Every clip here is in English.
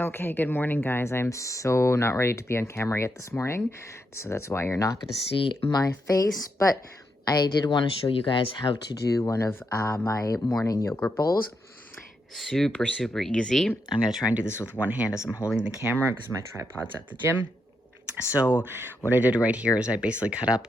Okay, good morning, guys. I'm so not ready to be on camera yet this morning, so that's why you're not going to see my face, but I did want to show you guys how to do one of my morning yogurt bowls. Super, super easy. I'm going to try and do this with one hand as I'm holding the camera because my tripod's at the gym. So what I did right here is I basically cut up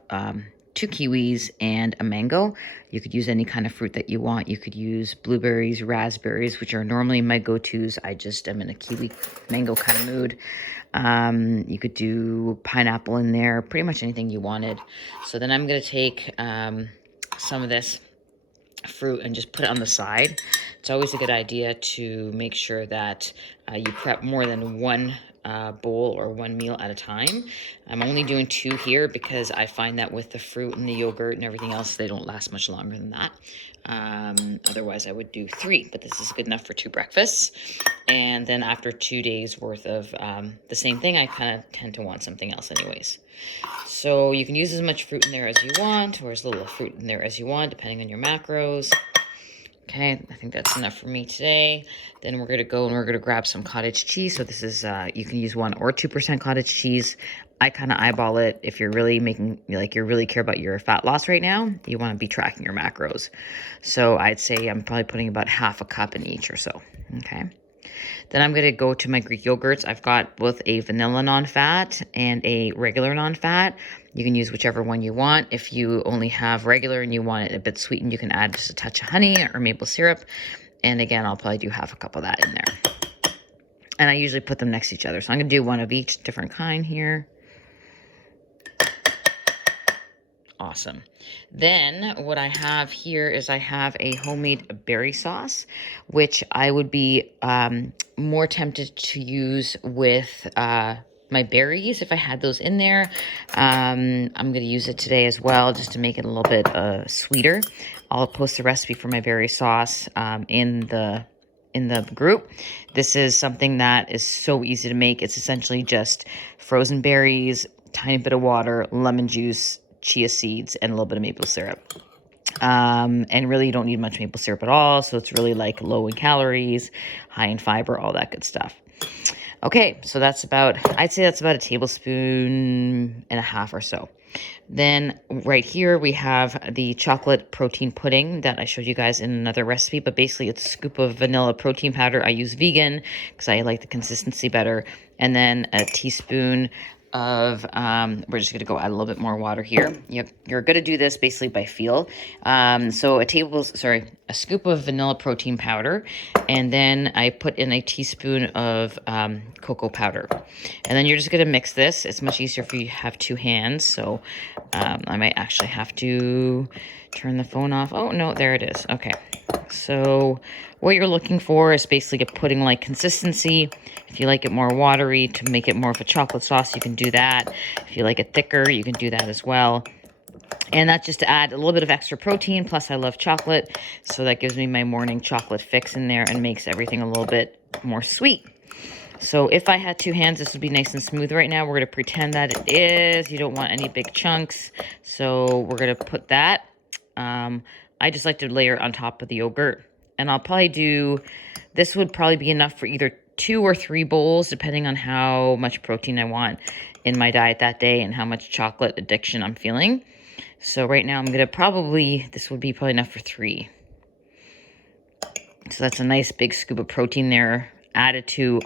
2 kiwis and a mango. You could use any kind of fruit that you want. You could use blueberries, raspberries, which are normally my go-tos. I just am in a kiwi mango kind of mood. You could do pineapple in there, pretty much anything you wanted. So then I'm going to take some of this fruit and just put it on the side. It's always a good idea to make sure that you prep more than one bowl or one meal at a time. I'm only doing 2 here because I find that with the fruit and the yogurt and everything else, they don't last much longer than that. Otherwise, I would do 3, but this is good enough for 2 breakfasts. And then after 2 days worth of the same thing, I kind of tend to want something else anyways. So you can use as much fruit in there as you want, or as little fruit in there as you want, depending on your macros. Okay, I think that's enough for me today. Then we're going to go and we're going to grab some cottage cheese. So this is, you can use 1 or 2% cottage cheese. I kind of eyeball it. If you're really making, like you really care about your fat loss right now, you want to be tracking your macros. So I'd say I'm probably putting about half a cup in each or so. Okay. Then I'm going to go to my Greek yogurts. I've got both a vanilla non-fat and a regular non-fat. You can use whichever one you want. If you only have regular and you want it a bit sweetened, you can add just a touch of honey or maple syrup. And again, I'll probably do half a cup of that in there. And I usually put them next to each other. So I'm going to do one of each different kind here. Awesome. Then what I have here is I have a homemade berry sauce, which I would be more tempted to use with my berries if I had those in there. I'm going to use it today as well just to make it a little bit sweeter. I'll post the recipe for my berry sauce in the group. This is something that is so easy to make. It's essentially just frozen berries, tiny bit of water, lemon juice, chia seeds, and a little bit of maple syrup. And really you don't need much maple syrup at all. So it's really like low in calories, high in fiber, all that good stuff. Okay, so that's about, I'd say that's about a tablespoon and a half or so. Then right here we have the chocolate protein pudding that I showed you guys in another recipe, but basically it's a scoop of vanilla protein powder. I use vegan because I like the consistency better. And then a teaspoon of, we're just going to go add a little bit more water here. You're going to do this basically by feel. So a scoop of vanilla protein powder, and then I put in a teaspoon of cocoa powder. And then you're just going to mix this. It's much easier if you have 2 hands. So I might actually have to turn the phone off. Oh, no, there it is. Okay. So what you're looking for is basically a pudding-like consistency. If you like it more watery to make it more of a chocolate sauce, you can do that. If you like it thicker, you can do that as well. And that's just to add a little bit of extra protein. Plus, I love chocolate, so that gives me my morning chocolate fix in there and makes everything a little bit more sweet. So if I had 2 hands, this would be nice and smooth right now. We're going to pretend that it is. You don't want any big chunks, so we're going to put that. I just like to layer it on top of the yogurt. And I'll probably do, this would probably be enough for either 2 or 3 bowls, depending on how much protein I want in my diet that day and how much chocolate addiction I'm feeling. So right now I'm going to this would be probably enough for 3. So that's a nice big scoop of protein there, added to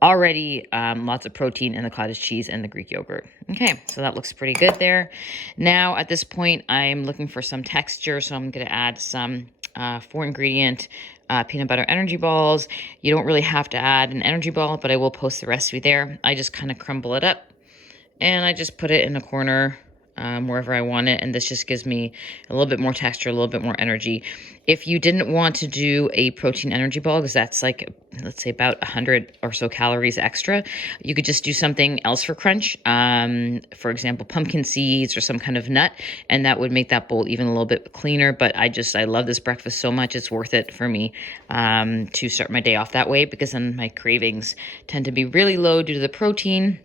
already lots of protein in the cottage cheese and the Greek yogurt. Okay, so that looks pretty good there. Now at this point, I'm looking for some texture, so I'm going to add some 4-ingredient peanut butter energy balls. You don't really have to add an energy ball, but I will post the recipe there. I just kind of crumble it up, and I just put it in a corner wherever I want it. And this just gives me a little bit more texture, a little bit more energy. If you didn't want to do a protein energy ball, because that's like, let's say about 100 or so calories extra, you could just do something else for crunch. For example, pumpkin seeds or some kind of nut, and that would make that bowl even a little bit cleaner. But I love this breakfast so much. It's worth it for me to start my day off that way, because then my cravings tend to be really low due to the protein.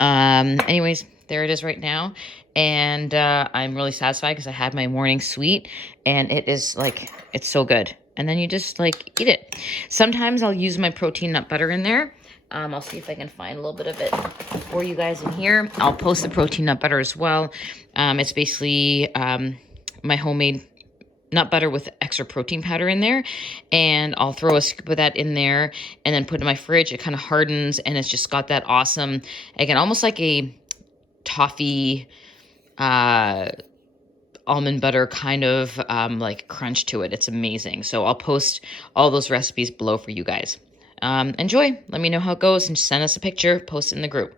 Anyways, there it is right now. And I'm really satisfied because I had my morning sweet, and it is like, it's so good. And then you just like eat it. Sometimes I'll use my protein nut butter in there. I'll see if I can find a little bit of it for you guys in here. I'll post the protein nut butter as well. It's basically my homemade nut butter with extra protein powder in there, and I'll throw a scoop of that in there and then put it in my fridge. It kind of hardens, and it's just got that awesome, again, almost like a toffee almond butter kind of like crunch to it. It's amazing. So I'll post all those recipes below for you guys. Enjoy. Let me know how it goes and send us a picture. Post it in the group.